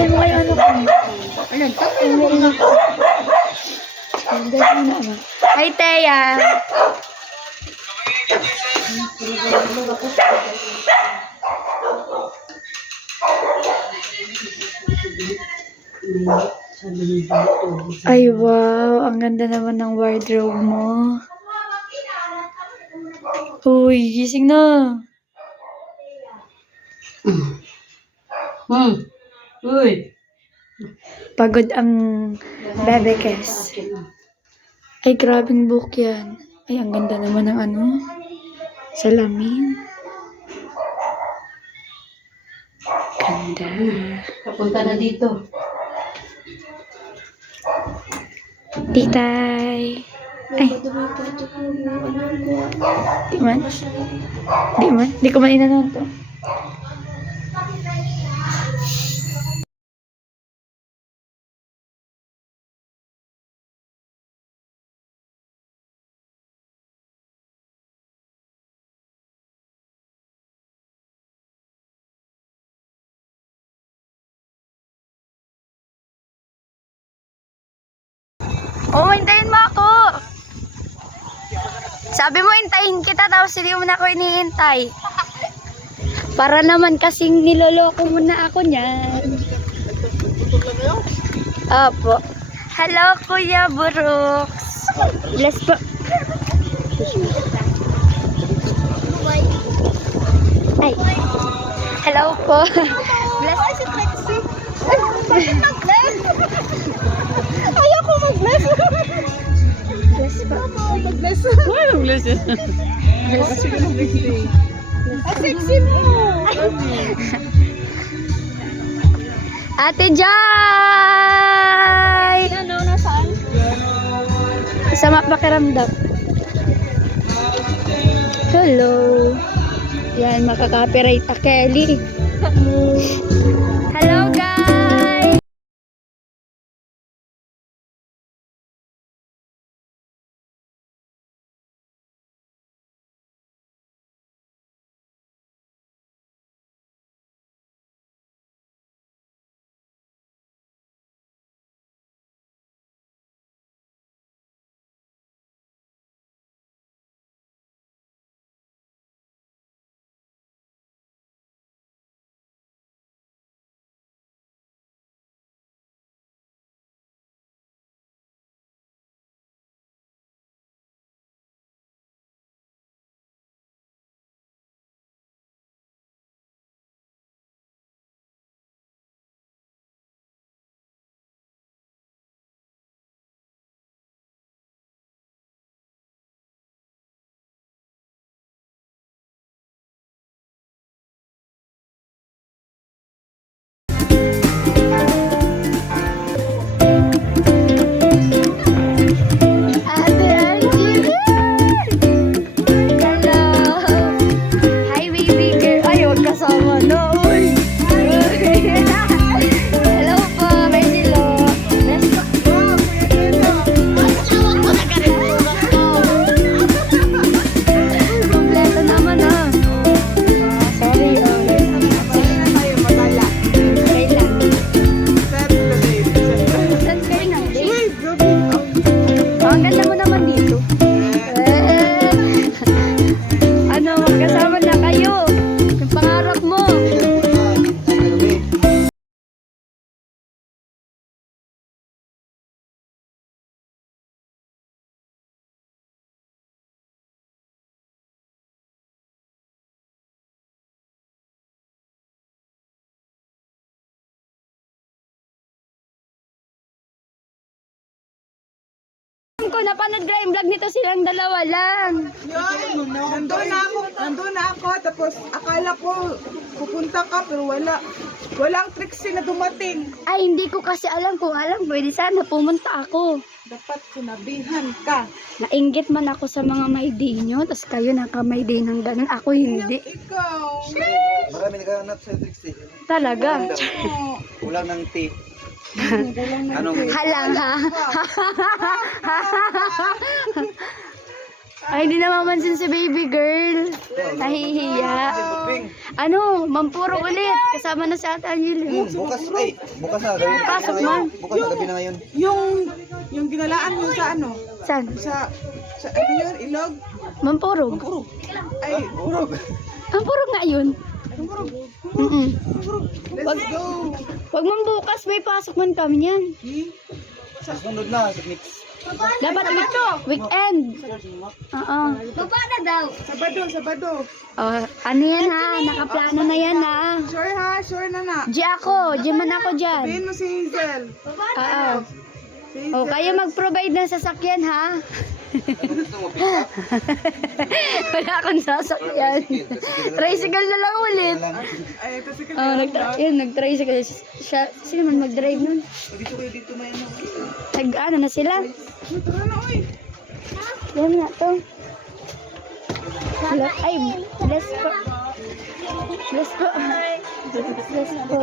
Sabi mo kayo ano ko. Alam, tapos mo na. Hi, Teya. Ay, wow. Ang ganda naman ng wardrobe mo. Uy, gising na. Uy. Pagod ang bebe kes. Ay, grabing book yan. Ay, ang ganda naman ng ano. Salamin. Ganda. Papunta na dito. Titay. Ay. Di man? Di man? Di ko man inanon to. Oh, hintayin mo ako! Sabi mo, hintayin kita, tapos hindi mo na ako inihintay. Para naman kasing niloloko mo na ako niyan. Opo. Hello, Kuya Brooks. Bless po. Ay. Hello po. Bless. Ayoko mag-bless. Bless po. Mag-bless. Bless you. Kasi ko ng birthday. Ang sexy mo. Ate Jai! Ano, nasaan? Sama pakiramdam. Hello. Yan, makaka-copyright a Kelly. Hello, guys! Ate Angie! Hello! Hi, baby girl! Ay, huwag kasama na! Uy! Hello po, Marcelo! Bless po! Kompleto naman ah! Sorry, okay lang. Saan kayo nag-date? Oh, ang ganda mo naman dito. Ano, magkasama na kayo. Yung pangarap mo. Alam ko, napanood ko yung vlog nito silang dalawa lang. Yun, nandun na ako, tapos akala ko pupunta ka, pero wala. Walang Trixie na dumating. Ay, hindi ko kasi alam kung alam. Pwede sana pumunta ako. Dapat sinabihan ka. Nainggit man ako sa mga may day nyo, tapos kayo naka-may day ng ganun. Ako hindi. Ikaw. Marami naghahanap sa Trixie. Talaga. Kulang ng tea. Kulang na Anong Halang ha. Ay, hindi namamansin si baby girl. Nahihiya. Ano, mampuro ulit. Kasama na si Ate Angel. Bukas na. Gabi Pasok, na ngayon. ma'am. Bukas na, gabi na ngayon. Yung ginalaan mo sa ano? Saan? Sa ano yun? Ilog? Mampurog. Ay, Urog. Mampurog nga yun. Mm-mm. let's go. Wag man bukas, may pasok man kami yan. Sa sunod na, sa mix. Dapat weekend. Oo. Sabado. Oh, ano yan ha? Nakaplano na yan ha. Sure na na. G ako. G man ako dyan. Sabihin mo si Hazel. Oo. Si Oh, kayo mag-provide ng sasakyan ha. Wala akong sasakyan. Tricycle na lang ulit. Ay, ito si Oh, nag-tricycle. Siya, sino man mag-drive nun? Dito may ano. Ano na sila? Tara na, oy. Yan na to. Hello. Ay, bless po. Bless po. Bless po.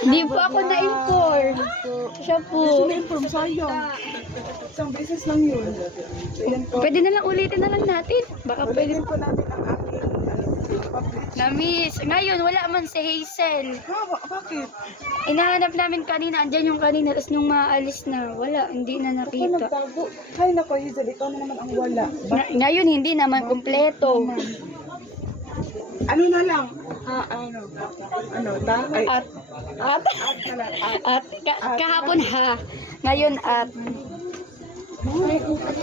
Hindi po ako na-inform. Siya po. Inform sayang. Isang beses lang yun. Ayan po. Pwede na lang ulitin na lang natin. Baka pwede. Ulitin po natin ang aking public. Namiss. Ngayon, wala man si Hazel. Ha, bakit? Inahanap namin kanina. Andyan yung kanina. Tapos nung maalis na, wala. Hindi na Ako nakita. nagtago. Hay nako, Hazel, ikaw na naman ang wala. Ngayon, hindi naman kumpleto. Ano na lang? Ay, At pala. kahapon ha. Ngayon at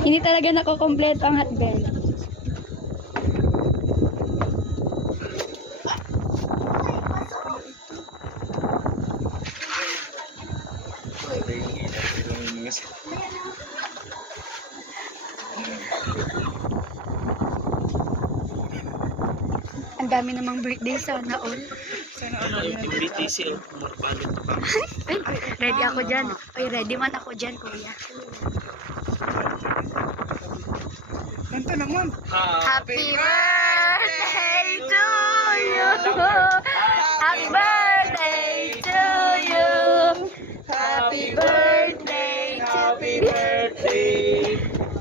hindi talaga nakokompleto ang hotbed. Ang dami namang birthday sana all. Ay, ready ako dyan. Ay, ready man ako dyan, kuya. Kanta naman. Happy birthday to you. Happy birthday to you. Happy birthday. Happy birthday.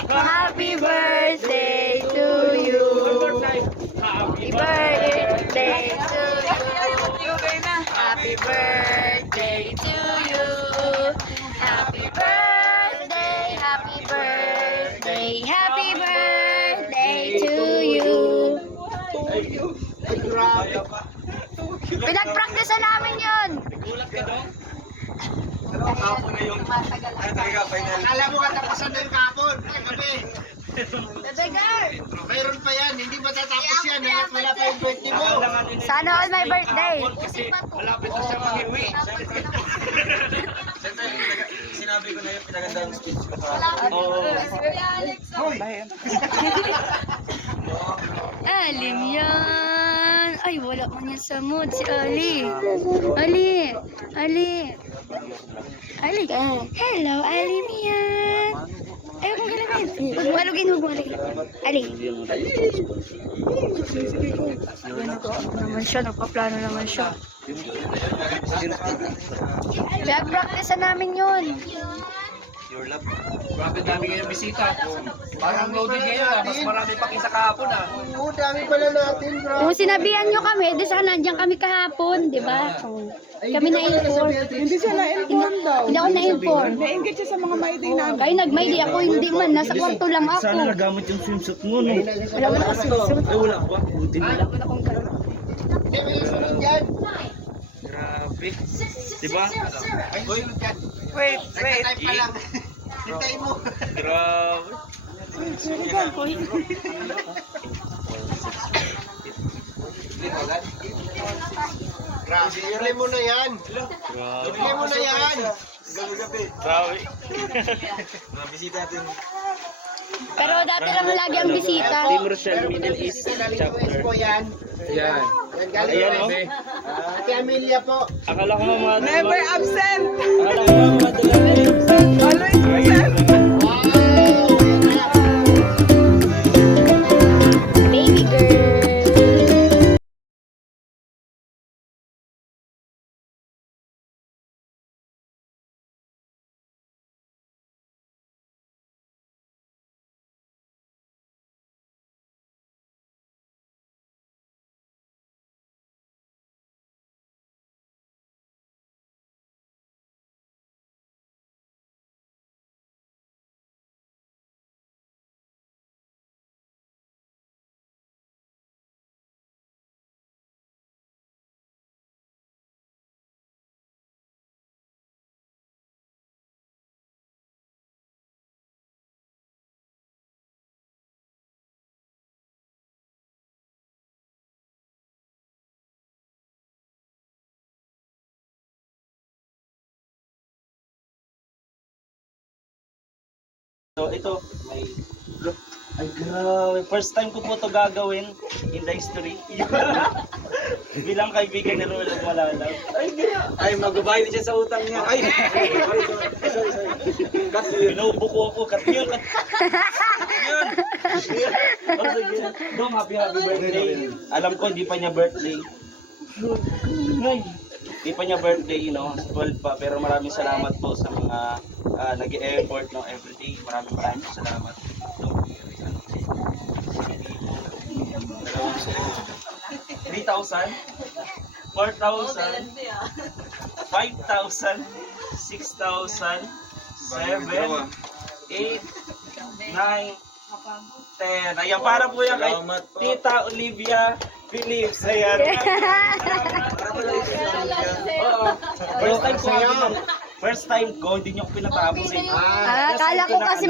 Happy birthday to you. Happy birthday to you. Happy birthday to you. Happy birthday. Happy birthday. Happy birthday to you. Pinag-practice namin yun. Akala mo katapusan na yung kapon. Gabi. Mayroon pa yan. Hindi matatapos yan. Hanggat wala pa yung birthday mo. Sana all my birthday. Malapit na siya mag-iwi. Sinabi ko na yung pinagandang speech ko. Alim yan. Ay, wala man yan sa mood si Ali. Ali. Hello, Alim yan. Ayaw kong galamin. Huwag mo alugin. Ali. Yan ako. Ano naman siya. Nagpaplano naman siya. Pinag-practice namin yun. Your love. Grabe dami ngayong bisita. Parang loading ngayon ah. Mas marami pa kaysa kahapon ah. Oo, dami pala natin, bro. Kung sinabihan nyo kami, di sana nandiyan kami kahapon, di ba? Kami na-inform. Hindi siya na-inform daw. Hindi ako na-inform. Na-engage siya sa mga Mayday namin. Kayo nag-Mayday, ako hindi man. Nasa kwarto lang ako. Sana nagamit yung swimsuit mo, no? Wala mo na ako swimsuit. Ay, wala ba? Buti na lang. Wala akong karoon. Grabe. Diba? Wait. Time pa lang. Hintay mo. Grabe. Grabe. Ilay mo na yan. Grabe. Ilay mo na yan. Grabe. Mga bisita natin. Pero dati lang lagi ang bisita. Team Rochelle Middle East chapter. Po yan. Yan. Yan galing Ayan, po. oh. Ate Amelia po. Akala ko mga Never absent. Akala ko mga Always present. So, ito, may... Ay, grabe. First time ko po ito gagawin in the history. Bilang kaibigan ni Rolo Malalag. Ay, gaya. Ay, magbabayad siya sa utang niya. Ay, sorry. Cut yun. Binubuko ako. Cut yun. Yun. Oh, sige. Dong, happy birthday. Alam ko, hindi pa niya birthday. Hindi pa niya birthday, you know, 12 pa. Pero maraming salamat po sa mga nag-e-effort no, everyday. Maraming salamat. 3,000, 4,000, 5,000, 6,000, 7, 8, 9, 10. Ayan, para po yan kay Tita Olivia Phillips. Ayan. Oo. First time ko, hindi niyo ko pinatapos eh. Akala ko kasi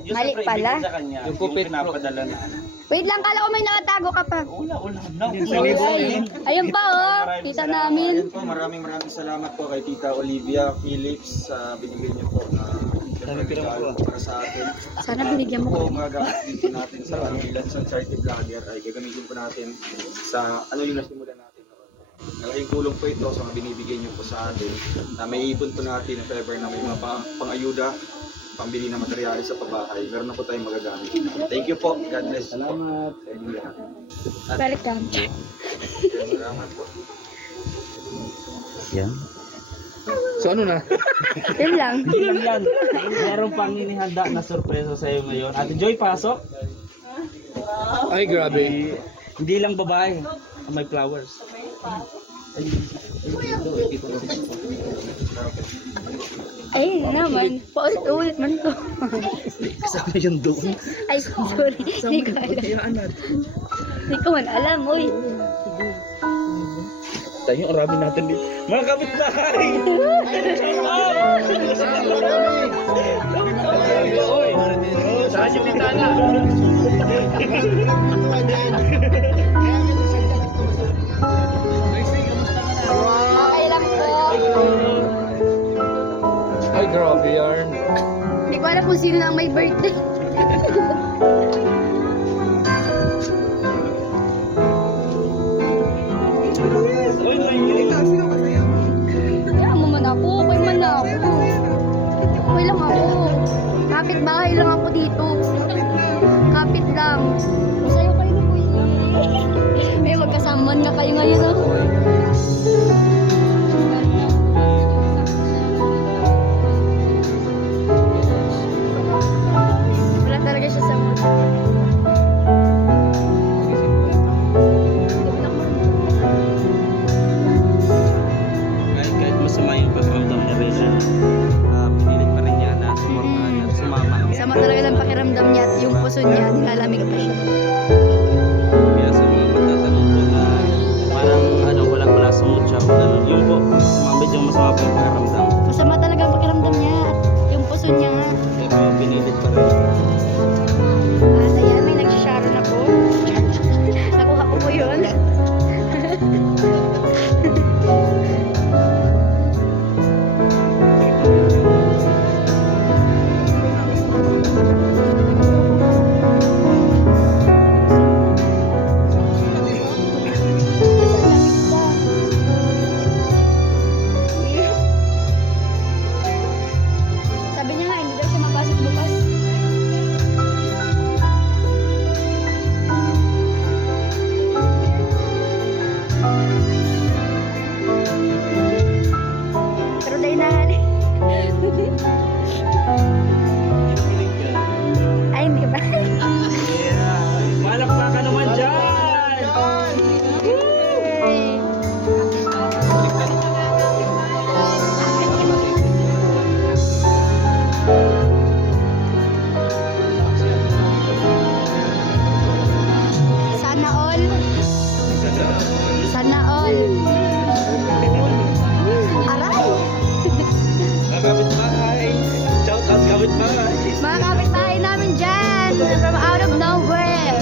Yung mali siyempre, pala. ibigay sa kanya, yung pinapadala na. Wait lang, kala ko may nakatago ka pa. Wala na. Ayun pa oh, kita namin. Ayun po, maraming salamat po kay Tita Olivia Phillips sa binigay niyo po na regalo para sa atin. Sana binigyan mo ko. Po, magagamit din po natin sa bilang sa charity vlogger ay gagamitin po natin sa yung nasimulan natin. Malaking tulong po ito sa mga binibigay niyo po sa atin na may ipon po natin if ever na may mga pang-ayuda, pambili ng materyales sa pabahay. Meron na po tayong magagamit. Thank you po. God bless. Salamat sa inyo lahat. Welcome. Salamat po. Yan. So ano na? Yun lang. Hindi lang yan. Meron pang inihanda na sorpresa sa iyo ngayon. Ate Joy, pasok. Ay, grabe. Hindi lang babae. May flowers. Ay, naman. Paulit-ulit man to. Kasama yun doon. Ay, sorry. Hindi ko alam. Hindi ko man alam, uy. Tayo, arami natin dito. Mga kapitbahay! Saan yung bintana? Okay lang po. Ay, grabe yarn. Hindi ko alam kung sino na ang may birthday. Uy, Ikaw, sino ba sa'yo? Kaya mo man ako. Okay man ako. Okay lang ako. Kapit bahay lang ako dito. Kapit lang. Masaya kayo na po yun. May magkasaman nga kayo ngayon ah. Wala talaga siya sa mood. kahit masama yung pagkamdam niya, Rachel, pinilit pa rin niya na suportahan at sumama. Sama talaga ng pakiramdam niya at yung puso niya, nilalamig pa siya. Kaya sa mga magtatanong po na parang wala sa mood siya, yun po, sa mga medyo masama po yung pagkaramdam. Masama talaga ang pakiramdam niya at yung puso niya nga. Pero pinilit pa rin. At ayan, may nagsisharo na po. Nakuha ko po yun. Sabi niya nga, hindi daw siya mapasok bukas. Pero dahil nahali. Ay, hindi ba? Malakpakan naman dyan! Sana all. Sana all. Aray! Mga kapitbahay! Shout out kapitbahay! Mga kapitbahay namin dyan, from out of nowhere.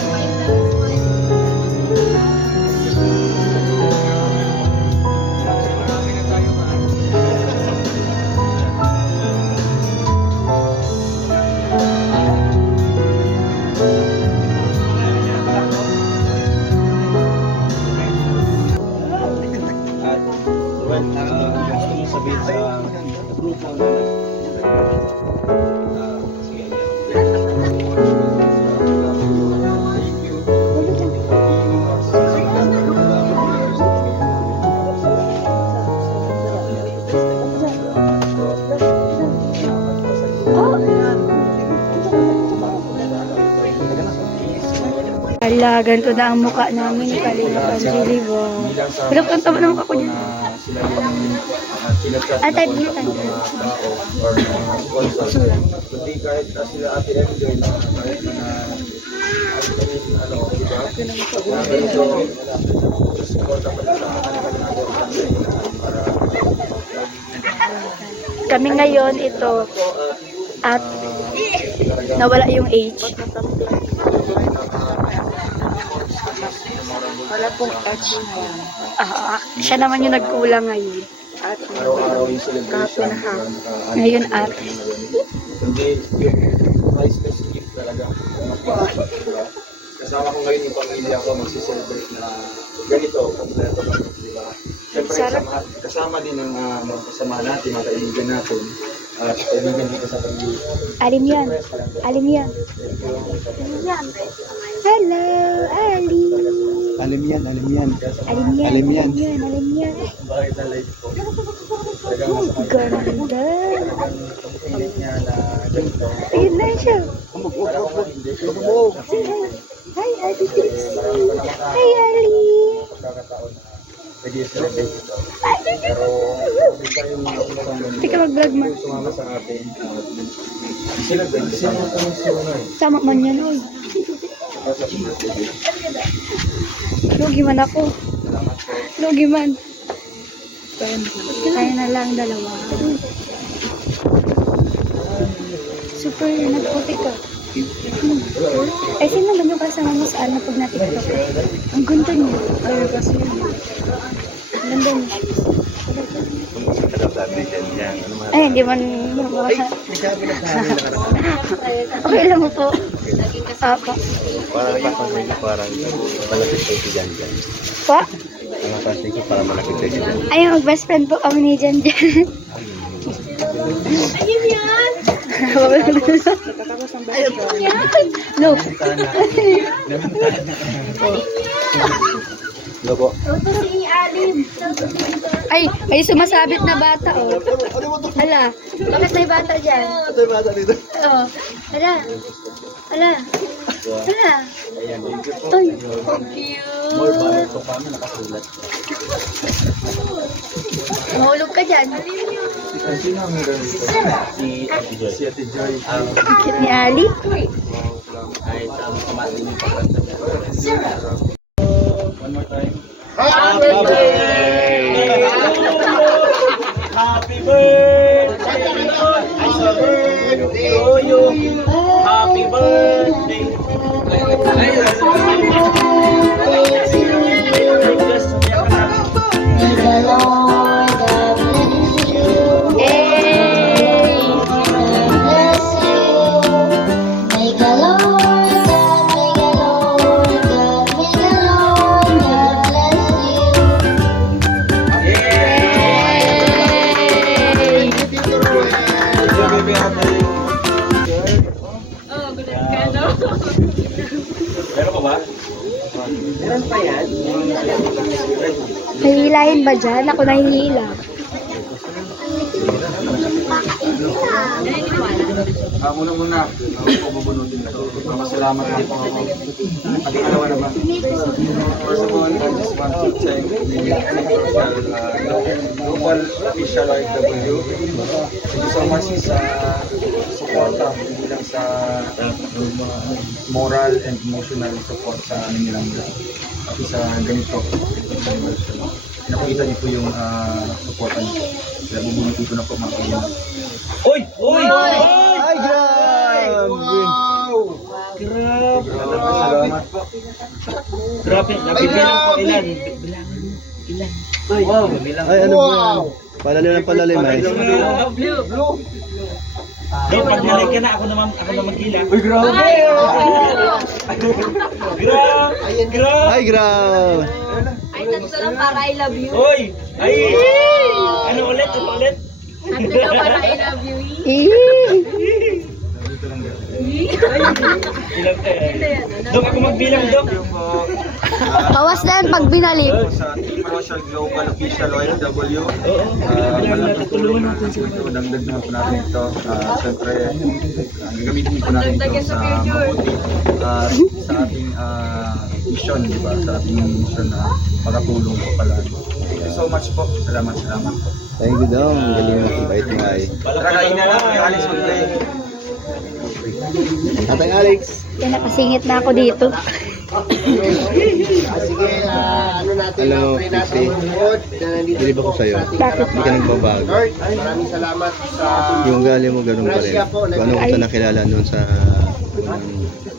sabihin sa grupo na Ala, ganito na ang mukha namin ni Kalinga Panjilibo. Pero kanta mo naman ako dyan. sila yung chinachat Ah, na type contact niyo, ng mga tao or mga sponsor. Kundi kahit sila Ate MJ na kahit mga ano, di ba? Medyo suporta pa rin sa kanila para Kami ngayon ito at nawala yung age. Wala pong H mo. Siya naman yung nagkulang ngayon. At araw-araw yung celebration. Ngayon at Hindi yung priceless gift talaga. Diba? Kasama ko ngayon yung pamilya ko magsi-celebrate na ganito, kompleto kami, di ba? Siyempre kasama din ang mga kasama natin, mga kaibigan natin. At kaibigan dito sa pamilya. alim yan. Alim yan. Hello, Ali. Alim yan, alim yan. Alim yan. Alim yan. Alim yan. Bakit na late po? Talagang nasa Ganda. pilit niya na ganito. Ayun na siya. Para kung hindi siya Hi, Ali. Hi, Ali. pagkakataon na pwede celebrate ito. Pero isa yung mga Teka, mag-vlog mo. sumama sa atin. Celebrate kasama kami Sama man yan, oy. Lugi man ako. Lugi man. Kaya na lang dalawa. Super, nagputi ka. Eh, sino naman yung kasama mo sa ano pag na-tiktok? Ang ganda niya. Ang ganda niya. Ay, hindi man. Okay lang po. Apa. Parang malapit kayo si Jan Jan. Pa? Ang kasi ko para malapit kayo si Jan. Ay, mag-best friend po kami ni Jan Jan. Ayun yan! Ayun yan! No. Lobo. Ay, may sumasabit na bata, oh. Ala, bakit may bata dyan? Ito yung bata dito. Oo. Ala. Ala. Ala. Ay, how cute. Mahulog ka dyan. Sino ang meron dito? Si Ate Joy. Cute ni Ali. Kahit ang kumain yung pagkanta niya. One more time. Happy birthday! Happy birthday to you. Happy birthday. Meron pa ba? Meron pa yan? Nahihilahin ba dyan? Ako nahihila. Muna. Ako bubunutin na ito. Masalamat din po ako. Pati alawa naman. First of all, I just want to thank the Global Official IW. Thank you so much sa suporta, hindi lang sa moral and emotional support sa amin nilang pati sa ganito. Nakikita niyo po yung suporta niyo. Kaya bubunutin ko na po mga kailangan. Oy! Oy! Ay, grabe! Grabe! Salamat po. Grabe, nabigyan lang po ilan. Wow! Ay, ano ba yan? Palalim ng palalim, ay. Bro, pag nalik ka na, ako naman kila. Uy, grabe! Grabe! Ay, grabe! Oy! Ay! Ano ulit? Ano ulit? Ilang Dok, ako magbilang, Dok. Bawas na yan pag binalik. Sa Team Rochelle Global Official OFW, malaking tulong na dagdag na po natin ito. Siyempre, gagamitin po natin ito sa mabuti sa ating mission, di ba? Sa ating mission na makatulong po pala. Thank you so much po. Salamat po. Thank you daw. Ang galing mo. Bait mo ay. Tara, kain na lang. Alex, mag-play. Tatay Alex. Kaya nakasingit na ako dito. Sige, ano natin, Alam mo, pray natin Chrissy, Lord, na nandito bilib ako po sa'yo. sa ating Bakit? Hindi ka nagbabago. Lord, maraming salamat sa Yung ugali mo ganun pa rin. Kung ano kita nakilala noon sa...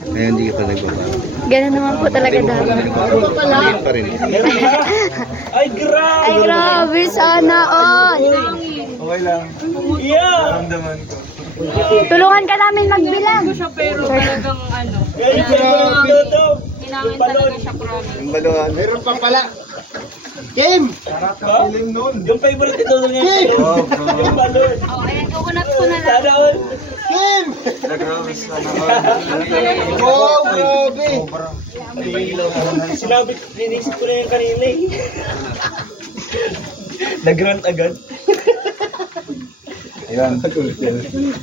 Ngayon hindi ka pa nagbabago. Ganun naman po talaga dami. Ganyan pa rin. Ay, grabe! Ay, grabe, sana all. Okay lang. Yeah! Ramdaman ko. Tulungan ka namin magbilang. Pero talagang ano, Ay, grabe ito! inangin talaga siya promise. Yung baluhan. Meron pa pala. Kim! Yung favorite ito niya. Yung balon. Oh, ayan, kukunat ko na lang. Sana all. Kim! Grabe sana. Oh, grabe! Sinabi, ninisip ko na yung kanina eh. Nag-rant agad. Ayan.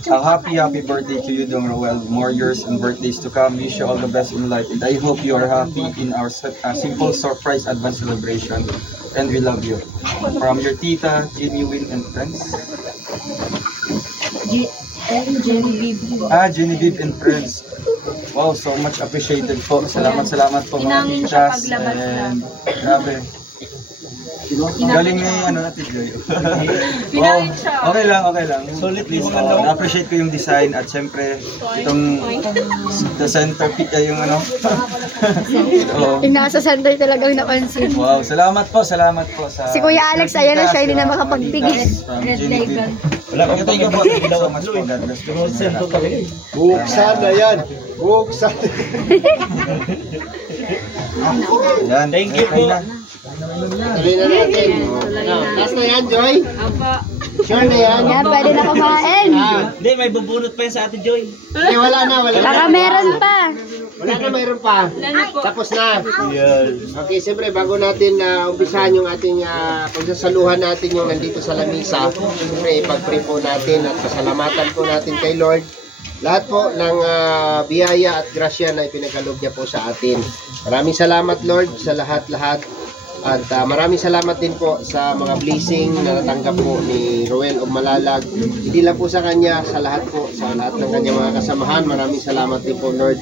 Happy birthday to you, Dong Roel. More years and birthdays to come. Wish you all the best in life. And I hope you are happy in our simple surprise advance celebration. And we love you. From your tita, Jenny Win and friends. Genevieve and friends. Wow, so much appreciated po. Salamat po mga Inangin siya titas. paglabas And grabe. Galing ni ano natin Joy. Pinangin siya. Okay lang. Solid Please, yung ano. na-appreciate ko yung design at syempre itong the center pick yung ano. Oo. Yung nasa center talagang napansin. Wow, salamat po sa Si Kuya Alex, ayan na siya, hindi na makapagpigil. Red Label. Wala kang Thank you po. Thank you so much po. God bless you. Buksan na yan! Buksan! Yan. Thank you po. Tuloy na natin. Last na yan, Joy? Apa. Sure na yan? Yan, pwede na kumain. Hindi, may bubunot pa yan sa Ate Joy. Eh, wala na. Baka meron pa. Mayroon pa. Tapos na. Okay, siyempre, bago natin umpisahan yung ating pagsasaluhan natin yung nandito sa lamisa, siyempre, ipag-pray po natin at pasalamatan po natin kay Lord. Lahat po ng biyaya at grasya na ipinagkaloob niya po sa atin. Maraming salamat, Lord, sa lahat-lahat. At maraming salamat din po sa mga blessing na natanggap po ni Roel of Malalag. Hindi lang po sa kanya, sa lahat po, sa lahat ng kanyang mga kasamahan. Maraming salamat din po, Lord.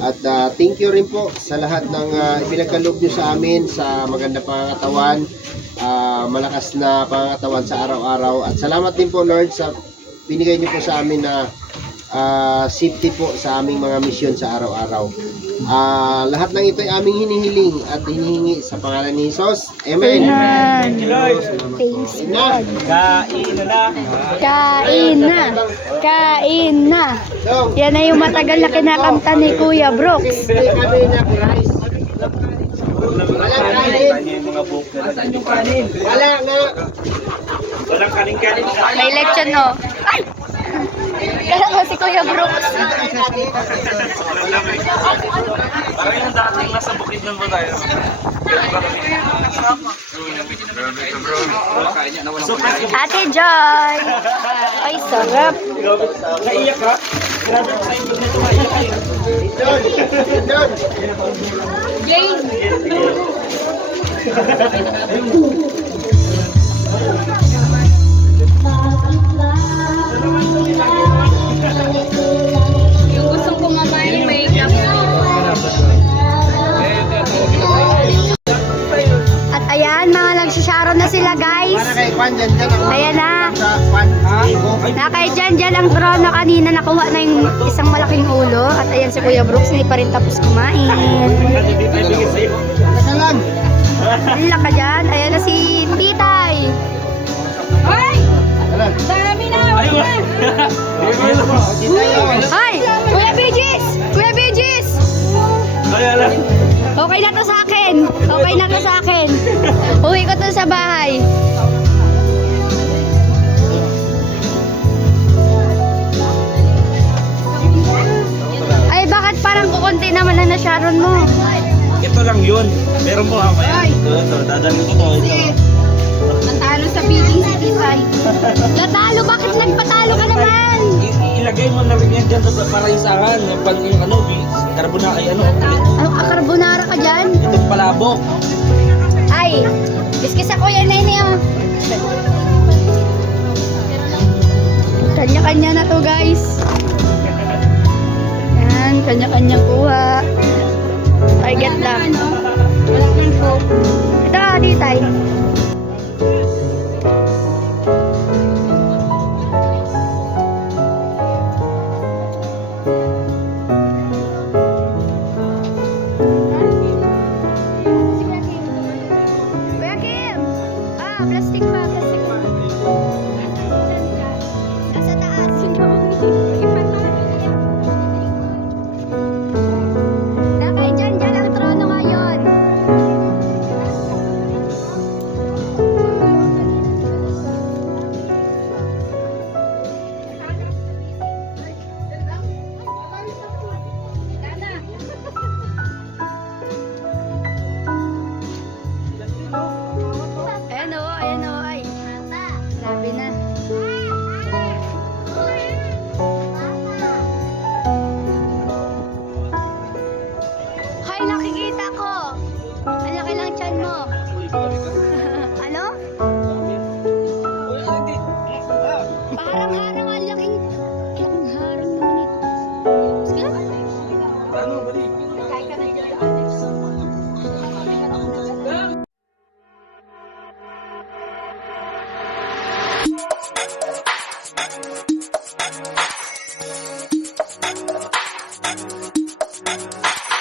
At thank you rin po sa lahat ng ipinagkaloob niyo sa amin, sa maganda pangangatawan, malakas na pangangatawan sa araw-araw. At salamat din po, Lord, sa binigay niyo po sa amin na safety po sa aming mga misyon sa araw-araw. Lahat ng ito ay aming hinihiling at hinihingi sa pangalan ni Jesus. Amen. Amen. Thanks God. Kain na na. Kain na. Kain na. So, Yan na yung matagal na kinakanta ni Kuya Brooks. hindi kami na Christ. Walang kanin. Yung mga buhok na lang. Wala nga. Walang kanin-kanin. May election, no? Ay! Kaya ko si Kuya Brooks. Parang yung dating nasa bukid ng tayo. Ate Joy! Ay, sarap. Naiyak ka? Grabe ko sa inyo na tumaiyak kayo. John. Yung gustong kumamain, may At ayan, mga nagsisharon na sila, guys. Para kay Juan, dyan ako. Ayan na. Sa Juan. Nakay dyan ang trono kanina. Nakuha na yung isang malaking ulo. At ayan si Kuya Brooks, hindi pa rin tapos kumain. Basta lang. Lila ka dyan. Ayan na si Titay. Hoy! Tara. Dami na! Ay! Kuya Bigis! Kuya Bigis! Kaya lang. Okay na to sa akin. Okay na to sa akin. Uwi ko to sa bahay. konti naman na Sharon mo. Ito lang yun. Meron mo mamaya. Ito, dadalhin ko to. Natalo sa bidding si Titay. Natalo? Bakit nagpatalo ka naman? Ilagay mo na rin yan dyan sa paraisahan. Yung pag yung ano, carbonara, ay ano, Carbonara ka dyan? itong palabok. Ay,